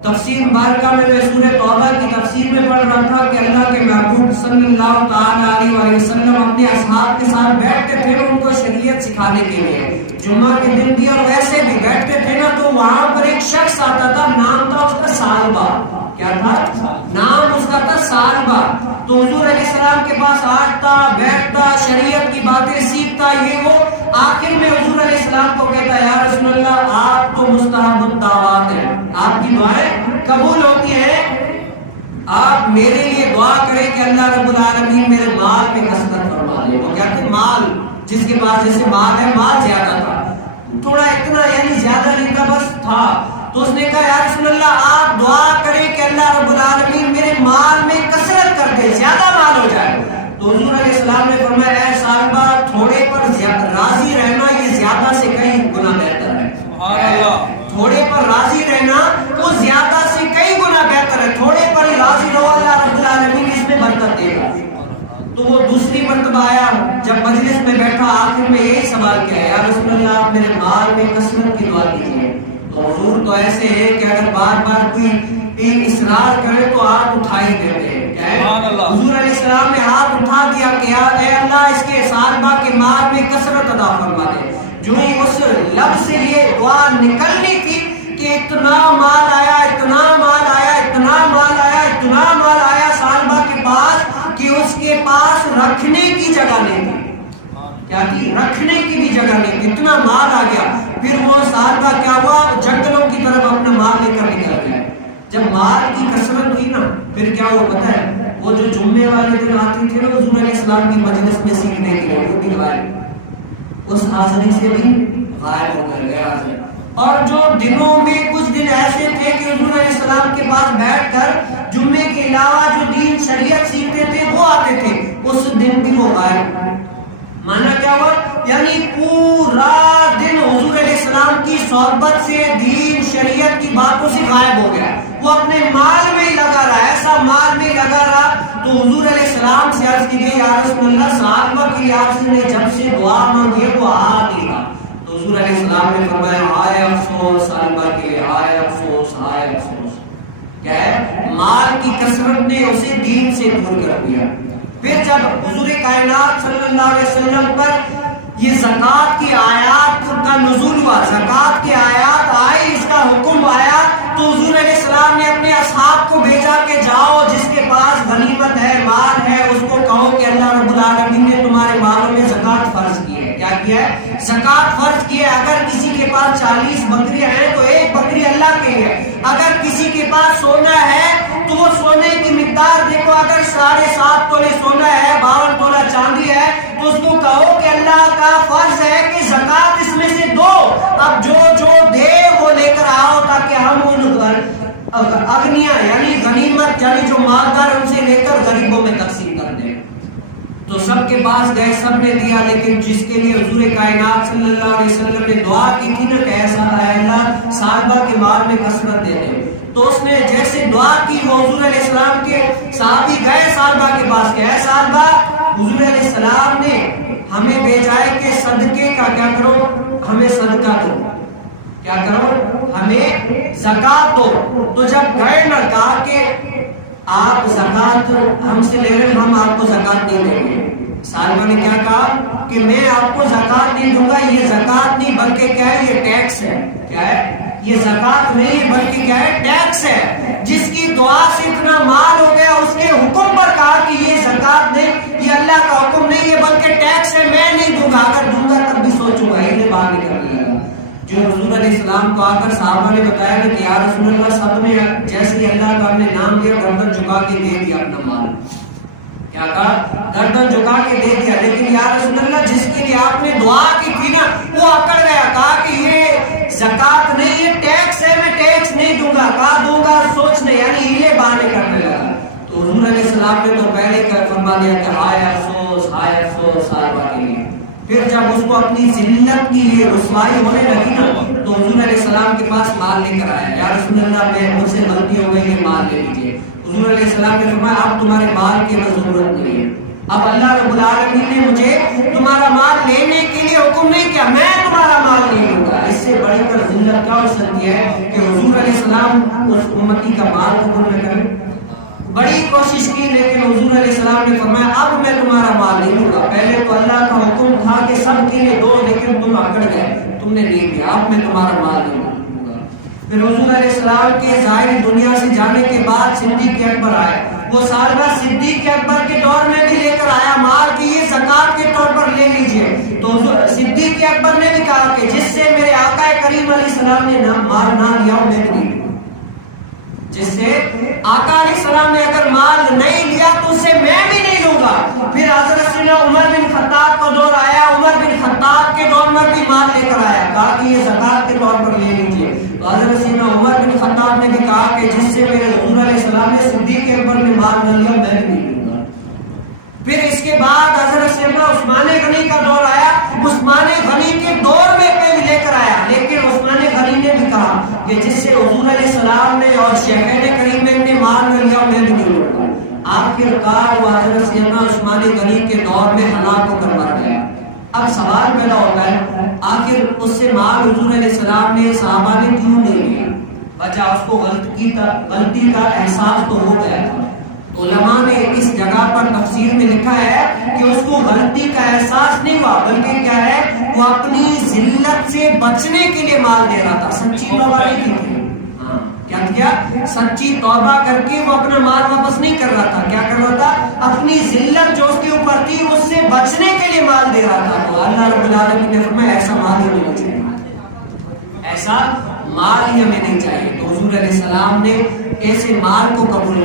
تفسیر مبارکہ میں سورہ توبہ کی تفسیر میں پڑھ رہا تھا کہ اللہ کے محبوب صلی اللہ تعالی علیہ وسلم اپنے اصحاب کے ساتھ بیٹھتے تھے ان کو شریعت سکھانے کے لیے جمعہ کے دن بھی، اور ویسے بھی بیٹھتے تھے نا تو وہاں پر ایک شخص آتا تھا، نام تھا اس کا سالبہ۔ کیا تھا؟ نام اس کا تھا سالبہ۔ تو حضور علیہ السلام کے پاس آتا، بیٹھتا، شریعت کی باتیں سیکھتا، یہ وہ آخر میں حضور علیہ السلام کو کہتا ہے یا رسول اللہ آپ تو مستحب الدعوات ہیں، آپ کی دعائیں قبول ہوتی ہیں، آپ میرے لیے دعا کریں کہ اللہ رب العالمین میرے مال میں کثرت فرما دے۔ وہ کہتے ہیں مال، جس کے پاس جیسے مال ہے، مال زیادہ تھا، تھوڑا اتنا یعنی زیادہ نہیں تھا، بس تھا۔ تو اس نے کہا یا رسول اللہ آپ دعا کریں کہ اللہ رب العالمین میرے مال میں کثرت کر دے، زیادہ مال ہو جائے۔ تو حضور علیہ السلام نے فرمایا اے صاحبہ تھوڑے پر راضی رہنا یہ زیادہ سے کئی گنا بہتر ہے۔ تھوڑے پر راضی رہنا وہ زیادہ سے کئی گنا بہتر ہے، تھوڑے پر ہی راضی رہو، اللہ رب العالمین اس میں برکت دے گا۔ تو وہ دوسری مرتبہ آیا، جب مجلس میں بیٹھا آخر میں یہی سوال کیا یا رسول اللہ آپ میرے مال میں کثرت کی دعا کیجیے۔ تو حضور تو ایسے ہے کہ اگر بار بار کوئی اصرار کرے تو ہاتھ اٹھا ہی دیتے ہیں۔ حضور علیہ السلام نے ہاتھ اٹھا دیا کہ اے اللہ اس کے سالبہ کے مال میں کثرت عطا فرما دے۔ جو ہی اس لب سے یہ دعا نکلنی تھی کہ اتنا مال آیا، اتنا مال آیا، اتنا مال آیا، اتنا مال آیا سالبہ کے پاس کہ اس کے پاس رکھنے کی جگہ نہیں تھی۔ کیا تھی؟ رکھنے کی بھی جگہ نہیں تھی، اتنا مال آ گیا۔ پھر وہ سالبہ کیا ہوا، جنگلوں کی طرف اپنا مال لے کر نکل گیا۔ جب مال کی کثرت ہوئی نا پھر کیا ہوا پتہ ہے، وہ جو جمعے والے دن آتی تھے نا حضور علیہ السلام کی مجلس میں سیکھنے کے لیے، وہ بھی غائب، اس حاضری سے بھی غائب ہو گئے حاضر۔ اور جو دنوں میں کچھ دن ایسے تھے کہ حضور علیہ السلام کے پاس بیٹھ کر جمعے کے علاوہ جو دین شریعت سیکھتے تھے وہ آتے تھے، اس دن بھی وہ غائب۔ مانا کیا ہوا، یعنی پورا دن حضور علیہ السلام کی صحبت سے دین شریعت کی باتوں سے غائب ہو گیا، وہ اپنے مال میں ہی لگا رہا، ایسا مال میں لگا رہا۔ تو حضور علیہ السلام سے عرض کی گئی یا رسول اللہ صحابہ کے لیے آپ نے جب سے دعا مانگی ہے وہ آ نہیں رہا۔ تو حضور علیہ السلام نے فرمایا ہائے افسوس صحابہ کے لیے، ہائے افسوس، ہائے افسوس۔ کیا ہے؟ مال کی کثرت نے اسے دین سے دور کر دیا۔ پھر جب حضور کائنات صلی اللہ علیہ وسلم پر یہ زکوٰۃ کی آیات کا نزول ہوا، زکوٰۃ کی آیات آئی، اس کا حکم آیا، تو حضور علیہ السلام نے اپنے اصحاب کو بھیجا کہ جاؤ جس کے پاس غنیمت ہے، مال ہے، اس کو کہو کہ اللہ رب العالمین نے تمہارے مالوں میں زکوٰۃ فرض کی ہے۔ کیا کیا ہے؟ زکوٰۃ فرض کی ہے۔ اگر کسی کے پاس 40 بکریاں ہیں تو ایک بکری اللہ کے لیے، اگر کسی کے پاس سونا ہے تو وہ سونے کی مقدار دیکھو، اگر 7.5 تولے سونا ہے، 52 تولہ چاندی ہے، تو اس کو کہو کہ اللہ کا فرض ہے کہ زکوٰۃ اس میں سے دو، اب جو جو دے وہ لے کر آؤ تاکہ ہم ان اغنیا یعنی غنیمت یعنی جو مالدار ان سے لے کر غریبوں میں تقسیم کر دیں۔ تو سب کے پاس گئے، سب نے دیا، لیکن جس کے لیے حضور کائنات صلی اللہ علیہ وسلم نے دعا کی تھی نا کہ ایسا اے اللہ صحابہ کے مال میں کثرت دے دے، تو اس نے جیسے دعا کی وہ حضور علیہ السلام کے صحابی گئے صحابہ کے پاس کہ اے صحابہ حضور علیہ السلام نے ہمیں بھیجا ہے کہ صدقے کا کیا کرو، ہمیں صدقہ دو، کیا کرو، ہمیں زکوٰۃ دو۔ تو جب گئے نہ کہا کہ آپ زکوٰۃ ہم سے لے رہے ہیں، ہم آپ کو زکوٰۃ نہیں دیں گے۔ صحابہ نے کیا کہا کہ میں آپ کو زکوٰۃ نہیں دوں گا، یہ زکوٰۃ نہیں بلکہ کیا ہے، یہ ٹیکس ہے۔ کیا ہے؟ یہ زکوٰۃ نہیں بلکہ کیا ہے، ٹیکس ہے۔ جس کی دعا سے اتنا مال ہو گیا اس نے حکم پر کہا کہ یہ زکوٰۃ نہیں، یہ اللہ کا حکم نہیں ہے بلکہ ٹیکس ہے، میں نہیں دوں گا، اگر دوں گا تب بھی سوچوں گا، یہ باہر نکل لیا۔ جو حضور علیہ السلام کو آ کر صحابہ نے بتایا کہ یا رسول اللہ سب نے جیسے اللہ کا ہم نے نام لیا گردن جھکا کے دے دیا اپنا مال۔ کیا کہا؟ گردن جھکا کے دے دیا، لیکن یا رسول اللہ جس کے لیے آپ نے دعا کی تھی نا وہ اکڑ گیا، کہا کہ یہ زکوٰۃ نہیں، یہ ٹیکس ہے، میں ٹیکس نہیں دوں گا، کہا دوں گا سوچنے یعنی ہیلے بہانے کرنے لگا۔ تو حضور علیہ السلام نے تو پہلے فرما دیا کہ ہائے افسوس، ہائے افسوس صحابہ کے لیے۔ پھر جب اس کو اپنی ذلت کی یہ رسوائی ہونے لگی نا تو حضور علیہ السلام کے پاس مال لے کر آیا، یا رسول اللہ میں مجھ سے غلطی ہو گئی ہے، مال لے لیجیے۔ حضور علیہ السلام نے فرمایا اب تمہارے مال کی ضرورت نہیں ہے، اب اللہ رب العالمین نے مجھے تمہارا مال لینے کے لیے حکم نہیں کیا، میں تمہارا مال نہیں لوں گا، اس سے سے بڑی کر ذلت کیا ہو سکتی ہے کہ حضور علیہ السلام اس امتی کا مال قبول نہ کریں؟ بڑی کوشش کی لیکن حضور علیہ السلام نے فرمایا اب میں تمہارا مال نہیں لوں گا. پہلے تو اللہ کا حکم تھا کہ سب کے لیے دو لیکن تم اکڑ گئے, تم نے نہیں دیا, اب میں تمہارا مال نہیں لوں گا. پھر حضور علیہ السلام کے ظاہری دنیا سے جانے کے بعد صدیق اکبر آئے. وہ سال بھر صدیق اکبر کے دور میں بھی لے کر آیا مال کی یہ زکات کے طور پر لے لیجئے. تو صدیق اکبر نے بھی کہا کہ جس سے میرے آقا کریم علیہ السلام نے مال نہ لیا میں بھی نہیں, جس سے آقا علیہ السلام نے اگر مال نہیں لیا تو اسے میں بھی نہیں لوں گا. پھر حضرت سیدنا عمر بن خطاب کا دور آیا. عمر بن خطاب کے دور میں بھی مال لے کر آیا, کہا کہ یہ زکات کے طور پر لے لیجیے. تو حضرت سیدنا عمر بن خطاب نے بھی کہا کہ جس سے میرے حضور علیہ السلام نے صدیق اکبر نے مال نہ لیا میں بھی نہیں لوں گا. پھر اس کے بعد حضرت سیدنا عثمان غنی کا دور آیا. عثمان غنی کے دور میں بھی لے کر آیا, لیکن عثمان غنی نے بھی کہا کہ جس سے حضور علیہ السلام نے اور شیخین کریم نے مال نہ لیا میں بھی نہیں لوں گا. آخر کار وہ حضرت سیدنا عثمان غنی کے دور میں ہلاک ہو کر مر گیا. اب سوال پیدا ہوتا ہے آخر اس سے مال حضور علیہ السلام نے صحابہ نے کیوں نہیں لیا؟ وجہ اس کو غلطی کا احساس تو ہو گیا تھا. علماء نے اس جگہ پر تفسیر میں لکھا ہے کہ اس کو غلطی کا احساس نہیں ہوا, بلکہ کیا ہے وہ اپنی ذلت سے بچنے کے لیے مال دے رہا تھا. سچی توبہ نہیں کی تھی. کیا کیا؟ سچی توبہ کر کے وہ اپنا مال واپس نہیں کر رہا تھا. کیا کر رہا تھا؟ اپنی ذلت جو اس کے اوپر تھی اس سے بچنے کے لیے مال دے رہا تھا. تو اللہ رب العالمین نے فرمایا ایسا مال ہی نہیں چاہیے, ایسا مال ہی ہمیں نہیں چاہیے. تو حضور علیہ السلام نے ایسے مال کو قبول